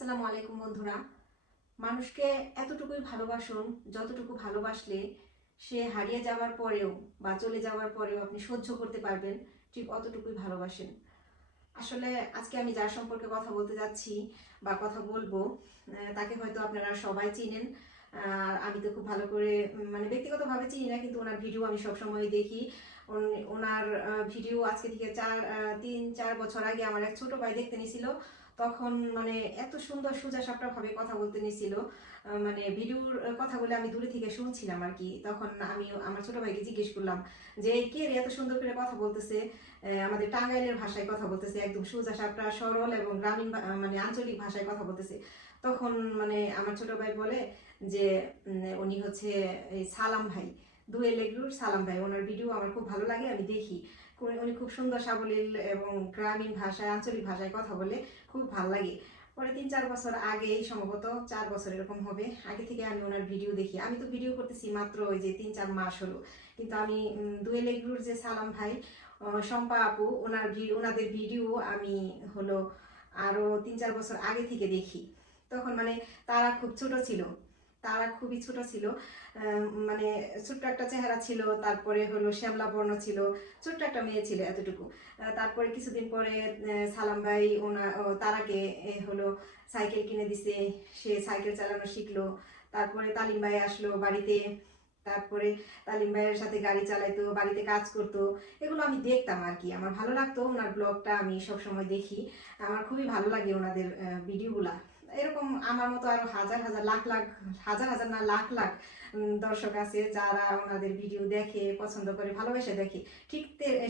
আসসালামু আলাইকুম বন্ধুরা। মানুষকে এতটুকুই ভালোবাসুন, যতটুকু ভালোবাসলে সে হারিয়ে যাওয়ার পরেও বা চলে যাওয়ার পরেও আপনি সহ্য করতে পারবেন, ঠিক অতটুকুই ভালোবাসেন। আসলে আজকে আমি যার সম্পর্কে কথা বলতে যাচ্ছি বা কথা বলব তাকে হয়তো আপনারা সবাই চিনেন। আর আমি তো খুব ভালো করে মানে ব্যক্তিগতভাবে চিনি না, কিন্তু ওনার ভিডিও আমি সবসময় দেখি। ওনার ভিডিও আজকে থেকে চার তিন, চার বছর আগে আমার এক ছোট ভাই দেখতে নিছিল তখন মানে এত সুন্দর সোজা সাপটা ভাবে কথা বলতে আহ, মানে ভিডিওর কথাগুলো আমি দূরে থেকে শুনছিলাম আর কি। তখন আমি আমার ছোট ভাইকে জিজ্ঞেস করলাম যে কে রে এত সুন্দর করে কথা বলতেছে? আমাদের টাঙ্গাইলের ভাষায় কথা বলতেছে একদম সোজা সাপটা সরল এবং গ্রামীণ মানে আঞ্চলিক ভাষায় কথা বলতেছে। তখন মানে আমার ছোট ভাই বলে যে উনি হচ্ছে সালাম ভাই দুয়ে লেগুর সালাম ভাই। ওনার ভিডিও আমার খুব ভালো লাগে আমি দেখি। উনি খুব সুন্দর সাবলীল এবং গ্রামীণ ভাষায়, আঞ্চলিক ভাষায় কথা বলে খুব ভালো লাগে। পরে তিন চার বছর আগে সম্ভবত চার বছর এরকম হবে, আগে থেকে আমি ওনার ভিডিও দেখি। আমি তো ভিডিও করতেছি মাত্র ওই যে তিন চার মাস হলো। কিন্তু আমি দুয়েল এগ্রুর যে সালাম ভাই শম্পা আপু, ওনার ওনাদের ভিডিও আমি হলো আরও তিন চার বছর আগে থেকে দেখি। তখন মানে তারা খুব ছোট ছিল। তারা খুবই ছোট ছিল। মানে ছোট্ট একটা চেহারা ছিল, তারপরে হলো শ্যামলা বর্ণ ছিল, ছোট্ট একটা মেয়ে ছিল এতটুকু। তারপরে কিছুদিন পরে সালাম ভাই ওনা তারাকে হলো সাইকেল কিনে দিছে, সে সাইকেল চালানো শিখলো। তারপরে তালিম ভাই আসলো বাড়িতে, তারপরে তালিম ভাইয়ের সাথে গাড়ি চালাইতো, বাড়িতে কাজ করতো। এগুলো আমি দেখতাম আর কি। আমার ভালো লাগতো ওনার ব্লগটা, আমি সবসময় দেখি। আমার খুবই ভালো লাগে ওনাদের ভিডিওগুলা। এরকম আমার মতো আরও হাজার হাজার, লাখ লাখ, হাজার হাজার না, লাখ লাখ দর্শক আছে যারা ওনাদের ভিডিও দেখে, পছন্দ করে, ভালোবেসে দেখে। ঠিক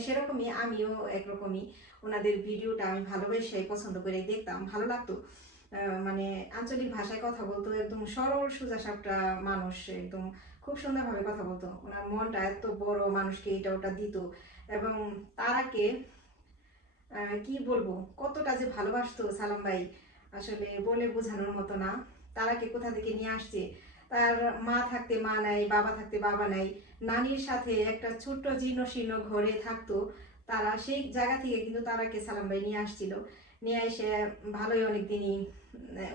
সেরকমই আমিও একরকমই ওনাদের ভিডিওটা আমি ভালোবেসে পছন্দ করে দেখতাম, ভালো লাগতো। মানে আঞ্চলিক ভাষায় কথা বলতো, একদম সরল সোজা সাপটা মানুষ, একদম খুব সুন্দরভাবে কথা বলতো। ওনার মনটা এত বড়, মানুষকে এটা ওটা দিত। এবং তারাকে কি বলব, কতটা যে ভালোবাসতো সালাম ভাই। আসলে বলে বোঝানোর মতো না। তারাকে কোথা থেকে নিয়ে আসছে? তার মা থাকতে মা নাই, বাবা থাকতে বাবা নাই। নানির সাথে একটা ছোট্ট জীর্ণ শীর্ণ ঘরে থাকতো তারা। সেই জায়গা থেকে কিন্তু তারাকে সালাম ভাই নিয়ে আসছিল। নিয়ে এসে ভালোই অনেক দিনই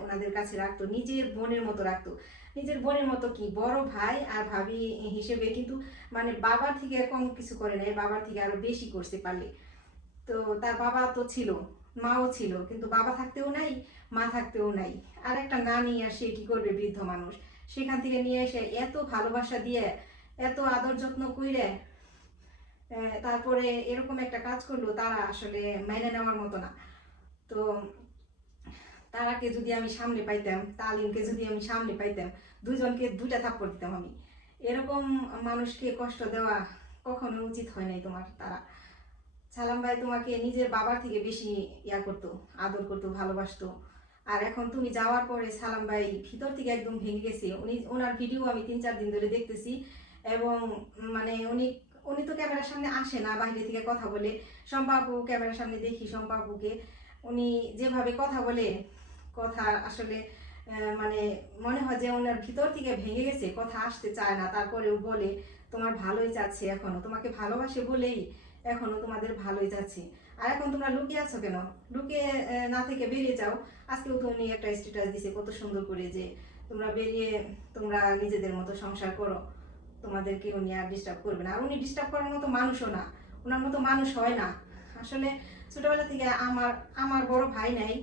ওনাদের কাছে রাখতো। নিজের বোনের মতো রাখতো। নিজের বোনের মতো কি? বড় ভাই আর ভাবি হিসেবে কিন্তু মানে বাবার থেকে কম কিছু করে নাই, বাবার থেকে আরও বেশি করতে পারলে। তো তার বাবা তো ছিল। মাও ছিল, কিন্তু বাবা থাকতেও নাই, মা থাকতেও নাই। আর একটা নানি আর সে কি করবে বৃদ্ধ মানুষ? সেখান থেকে নিয়ে এসে এত ভালোবাসা দিয়ে, এত আদর যত্ন কইরে তারপরে এরকম একটা কাজ করল, তারা আসলে মেনে নেওয়ার মতো না। তো তারাকে যদি আমি সামনে পাইতাম, তালিমকে যদি আমি সামনে পাইতাম, দুজনকে দুইটা থাপ্পড় দিতাম আমি। এরকম মানুষকে কষ্ট দেওয়া কখনো উচিত হয় নাই তোমার, তারা। সালাম ভাই তোমাকে নিজের বাবার থেকে বেশি ইয়া করতো, আদর করতো, ভালোবাসতো। আর এখন তুমি যাওয়ার পরে সালাম ভাই ভিতর থেকে একদম ভেঙে গেছে। উনি, ওনার ভিডিও আমি তিন চার দিন ধরে দেখতেছি এবং মানে উনি উনি তো ক্যামেরার সামনে আসে না, বাইরে থেকে কথা বলে। সম্পাপু ক্যামেরার সামনে দেখি সম্পাপুকে উনি যেভাবে কথা বলে, কথা আসলে মানে মনে হয় যে ওনার ভিতর থেকে ভেঙে গেছে, কথা আসতে চায় না। তারপরেও বলে, তোমার ভালোই চাচ্ছে এখনও। তোমাকে ভালোবাসে বলেই এখনও তোমাদের ভালোই যাচ্ছে। আর এখন তোমরা লুকিয়ে আছো কেন? লুকিয়ে না থেকে বেরিয়ে যাও। আজকেও তো উনি একটা স্ট্যাটাস দিছে কত সুন্দর করে যে তোমরা বেরিয়ে তোমরা নিজেদের মতো সংসার করো। তোমাদেরকে উনি আর ডিস্টার্ব করবে না। আর উনি ডিস্টার্ব করার মতো মানুষও না। ওনার মতো মানুষ হয় না। আসলে ছোটবেলা থেকে আমার আমার বড় ভাই নাই।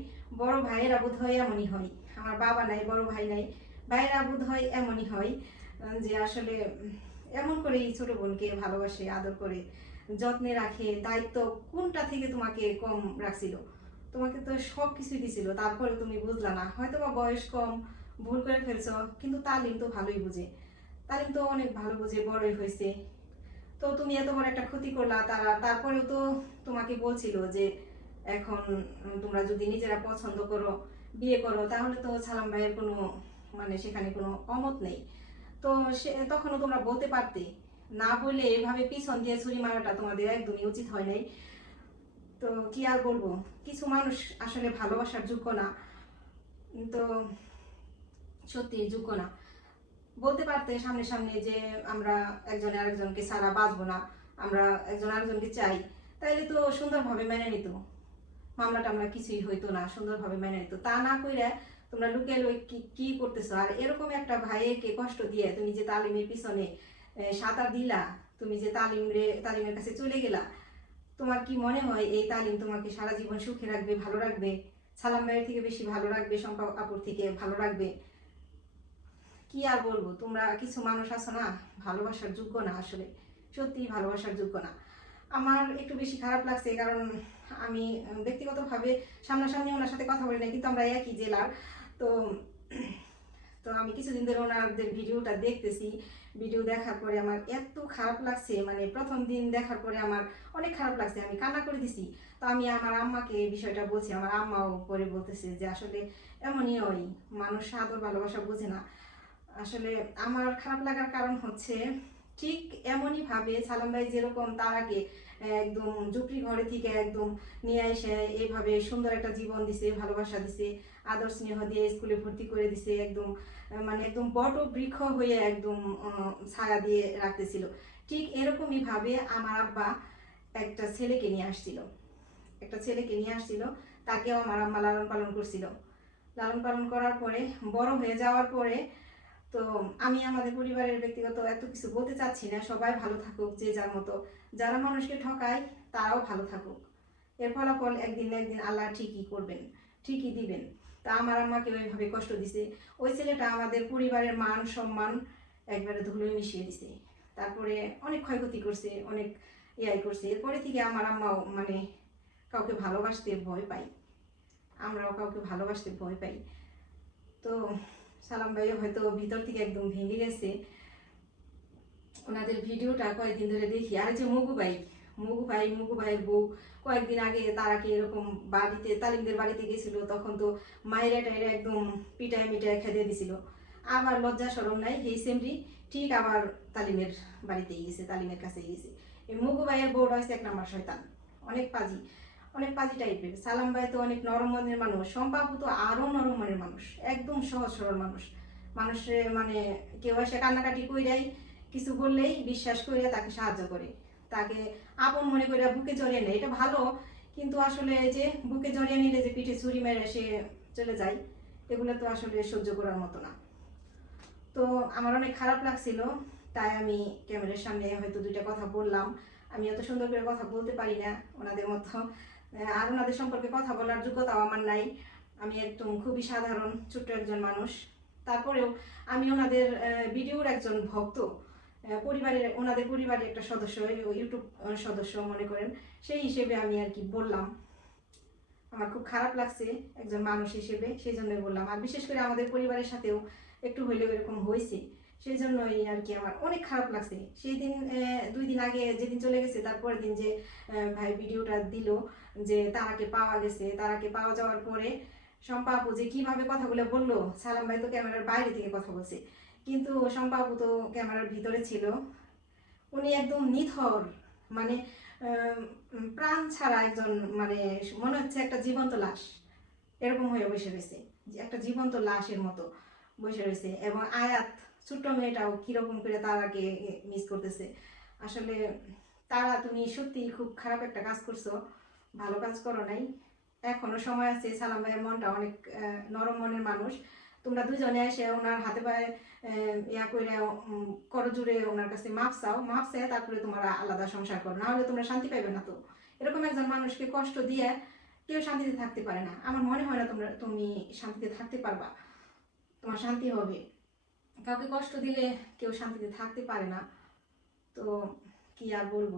বড় ভাইয়েরা বোধ হয় এমনই হয়। আমার বাবা নাই, বড় ভাই নাই। ভাইয়েরা বোধ হয় এমনই হয় যে আসলে এমন করেই ছোট বোনকে ভালোবাসে, আদর করে। যত্নে রাখে, দায়িত্ব কোনটা থেকে তোমাকে কম রাখছিল? তোমাকে তো সব কিছুই দিছিল তারপরে তুমি বুঝলা না। হয়তো বা বয়স কম, ভুল করে ফেলছো, কিন্তু তালিম তো ভালোই বুঝে। তালিম তো অনেক ভালো বুঝে, বড়ই হয়েছে। তো তুমি এত বড় একটা ক্ষতি করলা, তারা, তারপরেও তো তোমাকে বলছিল যে, এখন তোমরা যদি নিজেরা পছন্দ করো, বিয়ে করো, তাহলে তো সালাম ভাইয়ের কোনো মানে সেখানে কোনো অমত নেই। তো সে, তখনও তোমরা বলতে পারতে না বলে এভাবে পিছন দিয়ে ছুরি মারাটা তোমাদের একদমই উচিত হয় নাই। তো কি আর বলব? কিছু মানুষ আসলে ভালোবাসার যোগ্য না। তো সত্যি যোগ্য না। বলতে পারতে সামনে সামনে যে আমরা একজনে আরেকজনকে সারা বাঁচবো না, আমরা একজন আরেকজনকে চাই, তাইলে তো সুন্দরভাবে মেনে নিত। মামলা টামলা কিছুই হইতো না, সুন্দরভাবে মেনে নিত। তা না কইরা তোমরা লুকিয়ে লুকিয়ে কি করতেছো? আর এরকম একটা ভাইকে কষ্ট দিয়ে তুমি যে তালিমের পিছনে সাঁতার দিলা, তুমি যে তালিম তালিমের কাছে চলে গেলা, তোমার কি মনে হয় এই তালিম তোমাকে সারা জীবন সুখে রাখবে, ভালো রাখবে? সালাম ভাইয়ের থেকে বেশি ভালো রাখবে শম্পা আপুর থেকে ভালো রাখবে? কি আর বলব, তোমরা কিছু মানুষ আছো না, ভালোবাসার যোগ্য না আসলে সত্যি ভালোবাসার যোগ্য না। আমার একটু বেশি খারাপ লাগছে, কারণ আমি ব্যক্তিগতভাবে সামনাসামনি ওনার সাথে কথা বলি না কিন্তু আমরা একই জেলার, তো তো আমি কিছুদিন ধরে ওনাদের ভিডিওটা দেখতেছি। ভিডিও দেখার পরে আমার এত খারাপ লাগছে মানে প্রথম দিন দেখার পরে আমার অনেক খারাপ লাগছে, আমি কান্না করে দিছি। তো আমি আমার আম্মাকে এই বিষয়টা বলছি, আমার আম্মাও পরে বলতেছে যে আসলে এমনই ওই, মানুষ আদর ভালোবাসা বোঝে না। আসলে আমার খারাপ লাগার কারণ হচ্ছে ঠিক এমনই ভাবে সালাম ভাই যেরকম তার আগে একদম ঝুপড়ি ঘরে থেকে একদম নিয়ে এসে এইভাবে সুন্দর একটা জীবন দিছে, ভালোবাসা দিছে, আদর স্নেহ দিয়ে স্কুলে ভর্তি করে দিছে, একদম মানে একদম বট বৃক্ষ হয়ে একদম ছায়া দিয়ে রাখতেছিল। ঠিক এরকমই ভাবে আমার আব্বা একটা ছেলেকে নিয়ে আসছিল। একটা ছেলেকে নিয়ে আসছিল, তাকেও আমার আম্মা লালন পালন করছিল। লালন পালন করার পরে, বড় হয়ে যাওয়ার পরে তো আমি আমাদের পরিবারের ব্যক্তিগত এত কিছু বলতে চাচ্ছি না, সবাই ভালো থাকুক যে যার মতো। যারা মানুষকে ঠকায়, তারাও ভালো থাকুক। এর ফলাফল একদিন না একদিন আল্লাহ ঠিকই করবেন, ঠিকই দিবেন। তা আমার আম্মাকে ওইভাবে কষ্ট দিছে। ওই ছেলেটা আমাদের পরিবারের মান সম্মান একবারে ধুলোয় মিশিয়ে দিছে। তারপরে অনেক ক্ষয়ক্ষতি করছে, অনেক ইয়াই করছে। এরপরে থেকে আমার আম্মাও মানে কাউকে ভালোবাসতে ভয় পাই আমরাও কাউকে ভালোবাসতে ভয় পাই। তো সালাম ভাইও হয়তো ভিতর থেকে একদম ভেঙে গেছে। ওনাদের ভিডিওটা কয়েকদিন ধরে দেখি। আর যে মুগু ভাই মুগু ভাই, মুগু ভাইয়ের বউ, কয়েকদিন আগে তারাকে এরকম বাড়িতে, তালিমদের বাড়িতে গেছিল, তখন তো মায়েরা টাইরা একদম পিটায় মিটায় খেতে দিছিল। আবার লজ্জা সরম নাই এই সেমরি ঠিক আবার তালিমের বাড়িতে গিয়েছে তালিমের কাছে গিয়েছে এই মুগু ভাইয়ের বউটা হচ্ছে এক নাম্বার শয়তান, অনেক পাজি। অনেক পাজি টাইপের সালাম ভাই তো অনেক নরম মনের মানুষ সম্পাপু তো আরও নরম মনের মানুষ, একদম সহজ সরল মানুষ। মানুষের মানে কেউ এসে কান্নাকাটি কইরাই, কিছু বললেই বিশ্বাস করিয়া তাকে সাহায্য করে। তাকে আপন মনে করে বুকে জড়িয়ে নেয়, এটা ভালো, কিন্তু আসলে যে বুকে জড়িয়ে নিলে যে পিঠে ছুরি মেরে সে চলে যায়, এগুলো তো আসলে সহ্য করার মতো না। তো আমার অনেক খারাপ লাগছিল, তাই আমি ক্যামেরার সামনে হয়তো দুইটা কথা বললাম। আমি এত সুন্দর করে কথা বলতে পারি না, ওনাদের মতো আর ওনাদের সম্পর্কে কথা বলার যোগ্যতাও আমার নাই। আমি একদম খুবই সাধারণ, ছোট্ট একজন মানুষ। তারপরেও আমি ওনাদের ভিডিওর একজন ভক্ত। পরিবারের, ওনাদের পরিবারের একটা সদস্য ইউটিউব সদস্য মনে করেন। সেই হিসেবে আমি আর কি বললাম। আমার খুব খারাপ লাগছে একজন মানুষ হিসেবে, সেই জন্যই বললাম। আর বিশেষ করে আমাদের পরিবারের সাথেও একটু হইলেও এরকম হয়েছে সেই জন্যই আর কি আমার অনেক খারাপ লাগছে। সেই দিন দুই দিন আগে যেদিন চলে গেছে, তারপরের দিন যে ভাই ভিডিওটা দিল যে, তারাকে পাওয়া গেছে। তারাকে পাওয়া যাওয়ার পরে শম্পা আপু যে কীভাবে কথাগুলো বলল, সালাম ভাই তো ক্যামেরার বাইরে থেকে কথা বলছে। কিন্তু শম্পা আপু তো ক্যামেরার ভিতরে ছিল। উনি একদম নিথর মানে প্রাণ ছাড়া একজন মানে মনে হচ্ছে একটা জীবন্ত লাশ। এরকম হয়ে বসে রয়েছে একটা জীবন্ত লাশের মতো বসে রয়েছে। এবং আয়াত ছোট্ট মেয়েটাও কীরকম করে তারাকে মিস করতেছে। আসলে তারা তুমি সত্যি খুব খারাপ একটা কাজ করছ ভালো কাজ করো নাই। এখনও সময় আছে সালাম ভাইয়ের মনটা অনেক নরম মনের মানুষ। তোমরা দুজনে এসে ওনার হাতে পায়ে ইয়া করে উম, করো জুড়ে ওনার কাছে মাপ চাও। মাপ চাই তারপরে তোমরা আলাদা সংসার করো। না হলে তোমরা শান্তি পাইবে না তো। এরকম একজন মানুষকে কষ্ট দিয়ে কেউ শান্তিতে থাকতে পারে না। আমার মনে হয় না তোমরা তুমি শান্তিতে থাকতে পারবা। তোমার শান্তি হবে। কাউকে কষ্ট দিলে কেউ শান্তিতে থাকতে পারে না। তো কি আর বলব?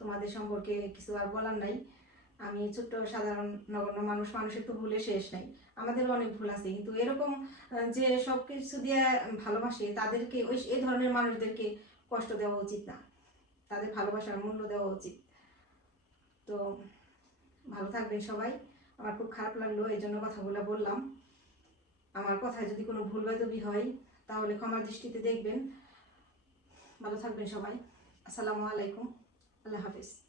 তোমাদের সম্পর্কে কিছু আর বলার নাই। আমি ছোট্ট সাধারণ নগণ্য মানুষ, মানুষের তো ভুলে শেষ নাই। আমাদেরও অনেক ভুল আছে, কিন্তু এরকম যে সব কিছু দিয়ে ভালোবাসে, তাদেরকে ওই এ ধরনের মানুষদেরকে কষ্ট দেওয়া উচিত না। তাদের ভালোবাসার মূল্য দেওয়া উচিত। তো ভালো থাকবেন সবাই। আমার খুব খারাপ লাগল, এই জন্য কথাগুলো বললাম। আমার কথায় যদি কোনো ভুল বাদবি হয়, তাহলে ক্ষমার দৃষ্টিতে দেখবেন। ভালো থাকবেন সবাই। আসসালামু আলাইকুম। আল্লাহ হাফিজ।